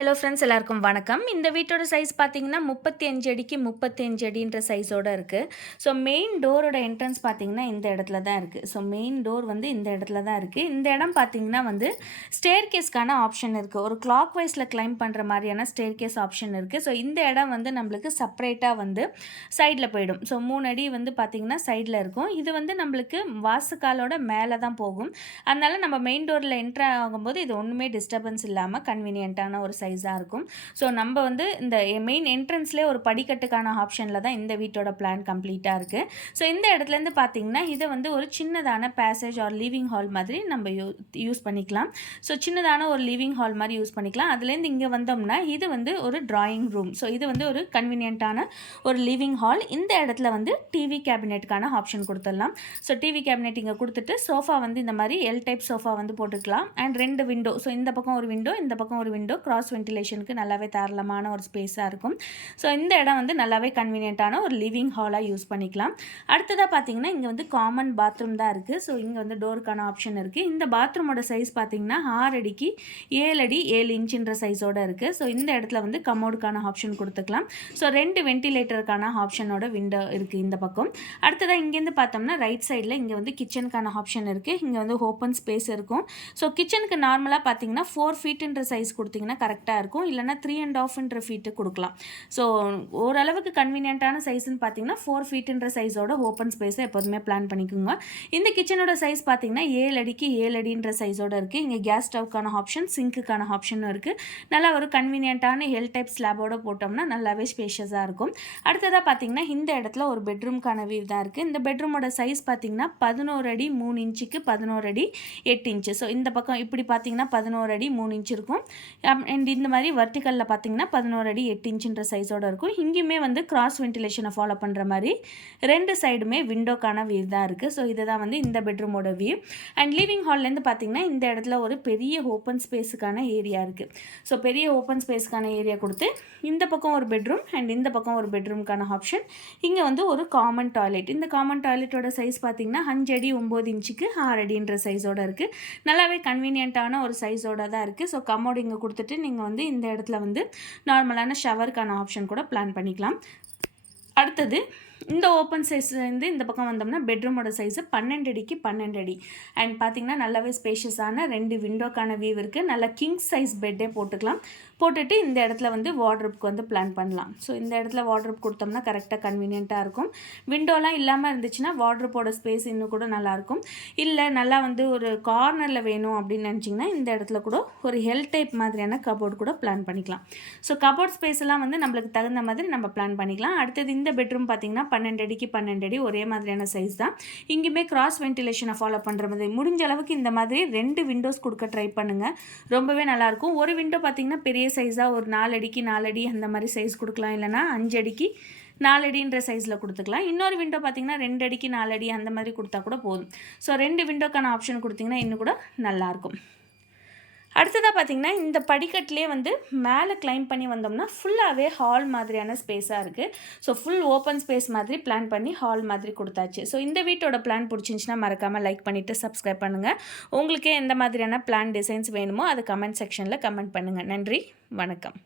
Hello friends எல்லாருக்கும் வணக்கம். இந்த வீட்டோட சைஸ் பார்த்தீங்கன்னா முப்பத்தி அஞ்சு அடிக்கு முப்பத்தி அஞ்சு அடின்ற சைஸோடு இருக்குது ஸோ மெயின் டோரோட என்ட்ரன்ஸ் பார்த்தீங்கன்னா இந்த இடத்துல தான் இருக்குது ஸோ மெயின் டோர் வந்து இந்த இடத்துல தான் இருக்குது இந்த இடம் பார்த்தீங்கன்னா வந்து ஸ்டேர் கேஸ்க்கான ஆப்ஷன் இருக்குது ஒரு கிளாக் வைஸில் கிளைம் பண்ணுற மாதிரியான ஸ்டேர் கேஸ் ஆப்ஷன் இருக்குது ஸோ இந்த இடம் வந்து நம்மளுக்கு செப்பரேட்டாக வந்து சைடில் போயிடும். ஸோ மூணு அடி வந்து பார்த்திங்கன்னா சைடில் இருக்கும். இது வந்து நம்மளுக்கு வாசுக்காலோட மேலே தான் போகும். அதனால் நம்ம மெயின் டோரில் என்ட்ரு ஆகும்போது இது ஒன்றுமே டிஸ்டர்பன்ஸ் இல்லாமல் கன்வீனியண்ட்டான ஒரு சைஸ் சைஸாக இருக்கும். ஸோ நம்ம வந்து இந்த மெயின் என்ட்ரன்ஸ்லேயே ஒரு படிக்கட்டுக்கான ஆப்ஷனில் தான் இந்த வீட்டோட பிளான் கம்ப்ளீட்டாக இருக்குது ஸோ இந்த இடத்துலேருந்து பார்த்தீங்கன்னா இதை வந்து ஒரு சின்னதான பேசேஜ் ஆர் லிவிங் ஹால் மாதிரி நம்ம யூ யூஸ் பண்ணிக்கலாம். ஸோ சின்னதான ஒரு லிவிங் ஹால் மாதிரி யூஸ் பண்ணிக்கலாம். அதுலேருந்து இங்கே வந்தோம்னா இது வந்து ஒரு ட்ராயிங் ரூம் ஸோ இது வந்து ஒரு கன்வீனியண்ட்டான ஒரு லிவிங் ஹால் இந்த இடத்துல வந்து டிவி கேபினெட்டுக்கான ஆப்ஷன் கொடுத்துடலாம். ஸோ டிவி கேபினெட் இங்கே கொடுத்துட்டு சோஃபா வந்து இந்த மாதிரி எல் டைப் சோஃபா வந்து போட்டுக்கலாம். அண்ட் ரெண்டு விண்டோ ஸோ இந்த பக்கம் ஒரு விண்டோ இந்த பக்கம் ஒரு விண்டோ கிராஸ் வென்டிலேஷனுக்கு நல்லாவே தாராளமான ஒரு ஸ்பேஸாக இருக்கும். ஸோ இந்த இடம் வந்து நல்லாவே கன்வீனியண்ட்டான ஒரு லிவிங் ஹாலாக யூஸ் பண்ணிக்கலாம். அடுத்ததாக பார்த்தீங்கன்னா இங்கே வந்து காமன் பாத்ரூம் தான் இருக்குது ஸோ இங்கே வந்து டோருக்கான ஆப்ஷன் இருக்குது இந்த பாத்ரூமோட சைஸ் பார்த்தீங்கன்னா ஆறு அடிக்கு ஏழு அடி ஏழு இன்ச்சுன்ற சைஸோடு இருக்குது ஸோ இந்த இடத்துல வந்து கமோடுக்கான ஆப்ஷன் கொடுத்துக்கலாம். ஸோ ரெண்டு வென்டிலேட்டருக்கான ஆப்ஷனோட விண்டோ இருக்குது இந்த பக்கம். அடுத்ததாக இங்கேருந்து பார்த்தோம்னா ரைட் சைடில் இங்கே வந்து கிச்சனுக்கான ஆப்ஷன் இருக்குது இங்கே வந்து ஓப்பன் ஸ்பேஸ் இருக்கும். ஸோ கிச்சனுக்கு நார்மலாக பார்த்தீங்கன்னா ஃபோர் ஃபீட்டுன்ற சைஸ் கொடுத்தீங்கன்னா கரெக்டாக இருக்கும். இல்லைனா த்ரீ அண்ட் ஆஃப்ன்ற ஃபீட்டு கொடுக்கலாம். ஸோ ஓரளவுக்கு கன்வீனியண்ட்டான சைஸ்ன்னு பார்த்தீங்கன்னா ஃபோர் ஃபீட்டுன்ற சைஸோட ஓப்பன் ஸ்பேஸை எப்போதுமே பிளான் பண்ணிக்கோங்க. இந்த கிச்சனோட சைஸ் பார்த்தீங்கன்னா ஏழு அடிக்கு ஏழு அடின்ற சைஸோட இருக்குது இங்கே கேஸ் ஸ்டவ்க்கான ஆப்ஷன் சிங்க்குக்கான ஆப்ஷனும் இருக்குது நல்லா ஒரு கன்வீனியண்ட்டான ஹெல் டைப் ஸ்லாபோட போட்டோம்னா நல்லாவே ஸ்பேஷியஸாக இருக்கும். அடுத்ததாக பார்த்தீங்கன்னா இந்த இடத்துல ஒரு பெட்ரூம்க்கான வியூ தான் இருக்குது இந்த பெட்ரூமோட சைஸ் பார்த்தீங்கன்னா பதினோரு அடி மூணு இன்ச்சுக்கு பதினோரு அடி எட்டு இன்ச்சு. ஸோ இந்த பக்கம் இப்படி பார்த்தீங்கன்னா பதினோரு அடி மூணு இன்ச் இருக்கும். அண்ட் இந்த மாதிரி வர்டிக்கலில் பார்த்தீங்கன்னா பதினோரு அடி எட்டு இன்ச்சுன்ற சைஸோடு இருக்கும். இங்கேயுமே வந்து கிராஸ் வென்டிலேஷனை ஃபாலோ பண்ணுற மாதிரி ரெண்டு சைடுமே விண்டோக்கான வியூ தான் இருக்குது ஸோ இதை தான் வந்து இந்த பெட்ரூமோட வியூ அண்ட் லிவிங் ஹால்லேருந்து பார்த்தீங்கன்னா இந்த இடத்துல ஒரு பெரிய ஓப்பன் ஸ்பேஸுக்கான ஏரியா இருக்குது ஸோ பெரிய ஓப்பன் ஸ்பேஸுக்கான ஏரியா கொடுத்து இந்த பக்கம் ஒரு பெட்ரூம் அண்ட் இந்த பக்கம் ஒரு பெட்ரூம்க்கான ஆப்ஷன் இங்கே வந்து ஒரு காமன் டாய்லெட் இந்த காமன் டாய்லெட்டோட சைஸ் பார்த்தீங்கன்னா அஞ்சு அடி ஒம்பது இன்ச்சுக்கு ஆறு அடின்ற சைஸோட இருக்குது நல்லாவே கன்வீனியண்ட்டான ஒரு சைஸோட தான் இருக்குது ஸோ கமோடு இங்கே கொடுத்துட்டு நீங்கள் வந்து இந்த இடத்துல வந்து நார்மலான ஷவருக்கான ஆப்ஷன் கூட பிளான் பண்ணிக்கலாம். அடுத்தது இந்த ஓப்பன் சைஸ்லேருந்து இந்த பக்கம் வந்தோம்னா பெட்ரூமோட சைஸு பன்னெண்டு அடிக்கு பன்னெண்டு அடி. அண்ட் பார்த்திங்கன்னா நல்லாவே ஸ்பேஷியஸான ரெண்டு விண்டோக்கான வியூ இருக்குது நல்லா கிங் சைஸ் பெட்டே போட்டுக்கலாம். போட்டுட்டு இந்த இடத்துல வந்து வாட்ரூப்க்கு வந்து பிளான் பண்ணலாம். ஸோ இந்த இடத்துல வாட்ரூப் கொடுத்தோம்னா கரெக்டாக கன்வீனியண்ட்டாக இருக்கும். விண்டோலாம் இல்லாமல் இருந்துச்சுன்னா வாட்ரூப்போட ஸ்பேஸ் இன்னும் கூட நல்லாயிருக்கும் இல்லை நல்லா வந்து ஒரு கார்னரில் வேணும் அப்படின்னு நினச்சிங்கன்னா இந்த இடத்துல கூட ஒரு ஹெல்த் டைப் மாதிரியான கபோர்டு கூட பிளான் பண்ணிக்கலாம். ஸோ கபோர்ட் ஸ்பேஸ் எல்லாம் வந்து நம்மளுக்கு தகுந்த மாதிரி நம்ம பிளான் பண்ணிக்கலாம். அடுத்தது இந்த பெட்ரூம் பார்த்திங்கன்னா பன்னெண்டு அடிக்கு பன்னெண்டு அடி ஒரே மாதிரியான சைஸ் தான். இங்கேயுமே கிராஸ் வென்டிலேஷனை ஃபாலோ பண்ணுற மாதிரி. முடிஞ்ச அளவுக்கு இந்த மாதிரி ரெண்டு விண்டோஸ் கொடுக்க ட்ரை பண்ணுங்கள் ரொம்பவே நல்லாயிருக்கும் ஒரு விண்டோ பார்த்திங்கன்னா பெரிய சைஸாக ஒரு நாலு அடிக்கு நாலு அடி அந்த மாதிரி சைஸ் கொடுக்கலாம். இல்லைனா அஞ்சு அடிக்கு நாலு அடின்ற சைஸில் கொடுத்துக்கலாம். இன்னொரு விண்டோ பார்த்திங்கன்னா ரெண்டு அடிக்கு நாலு அடி அந்த மாதிரி கொடுத்தா கூட போதும். ஸோ ரெண்டு விண்டோக்கான ஆப்ஷன் கொடுத்திங்கன்னா இன்னும் கூட நல்லாயிருக்கும் அடுத்ததாக பார்த்திங்கன்னா இந்த படிக்கட்டிலே வந்து மேலே கிளைம் பண்ணி வந்தோம்னா ஃபுல்லாகவே ஹால் மாதிரியான ஸ்பேஸாக இருக்குது ஸோ ஃபுல் ஓப்பன் ஸ்பேஸ் மாதிரி பிளான் பண்ணி ஹால் மாதிரி கொடுத்தாச்சு. ஸோ இந்த வீட்டோட பிளான் பிடிச்சிருந்துச்சின்னா மறக்காமல் லைக் பண்ணிவிட்டு சப்ஸ்கிரைப் பண்ணுங்கள் உங்களுக்கே எந்த மாதிரியான பிளான் டிசைன்ஸ் வேணுமோ அதை கமெண்ட் செக்ஷனில் கமெண்ட் பண்ணுங்கள் நன்றி வணக்கம்.